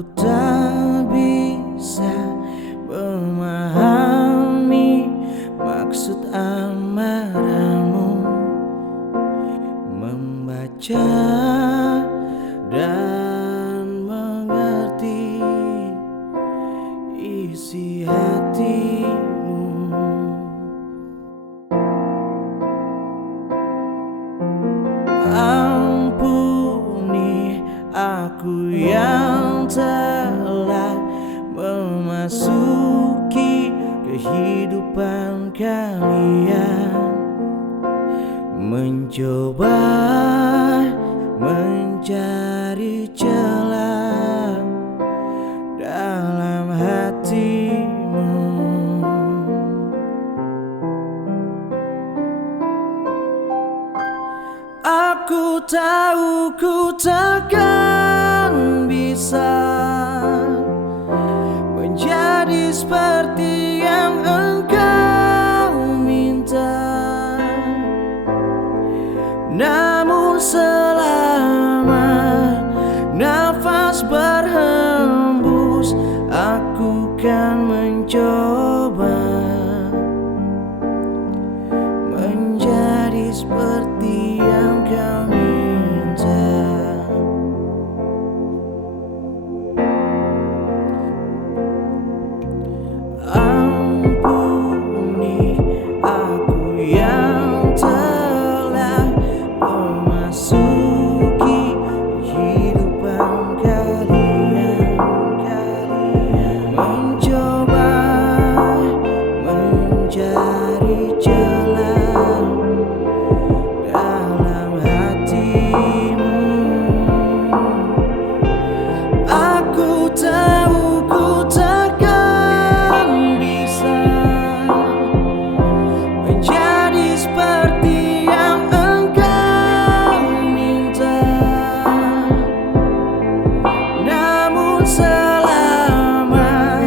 Aku tak bisa memahami maksud amarahmu, membaca dan mengerti isi hatimu. Ampuni aku yang telah memasuki kehidupan kalian, mencoba mencari celah dalam hatimu. Aku tahu ku takkan bisa menjadi seperti yang engkau minta, namun selama nafas berhembus, aku kan mencoba menjadi seperti yang kau minta. Ampuni aku yang telah memasuki kehidupan kalian, mencoba mencari celah dalam hatimu. Aku tahu ku takkan bisa menjadi seperti yang engkau minta, namun selama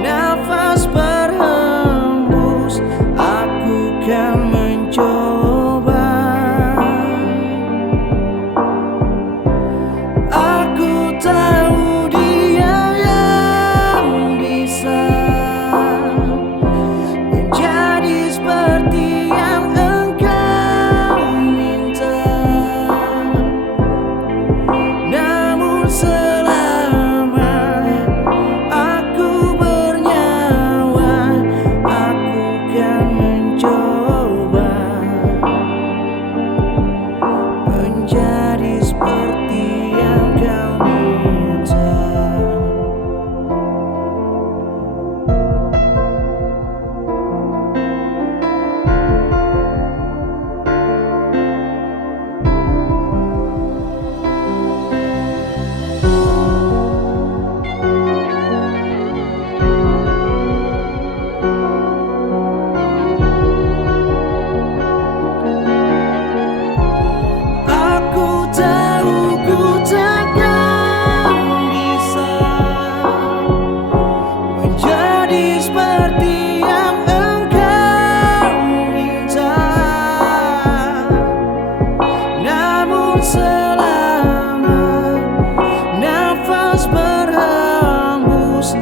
nafas berhembus, aku kan mencoba. Aku tahu dia yang bisa menjadi seperti yang engkau minta, namun selama aku bernyawa, aku kan mencoba menjadi seperti yang kau minta. Aku tahu ku takkan bisa menjadi seperti yang engkau minta, namun selama nafas berhembus,